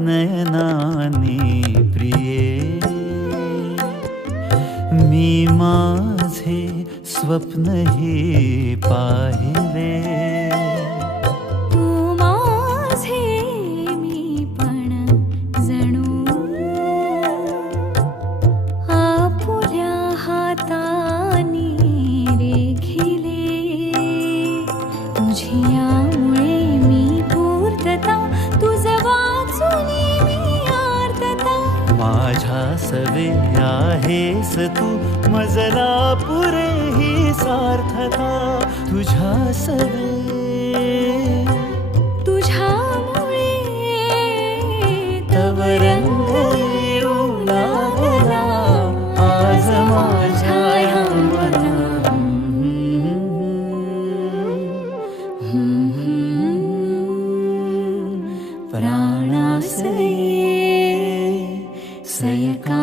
नयनानी प्रिये, मी माझे स्वप्नही पाहिले. तू माझे मी पण जणू आपुल्या हातानी रेखिले. तुझ्यामुळे मी पूर्तता, तुझ वाचून मी आर्तता. माझ्या सवे आहेस तू, मजला पुरे ही सार्थता. तुझ्या सवे, तुझ्यामुळे तव रंग येऊ लागला आज माझ्या ह्या मना. प्राणास ये सयका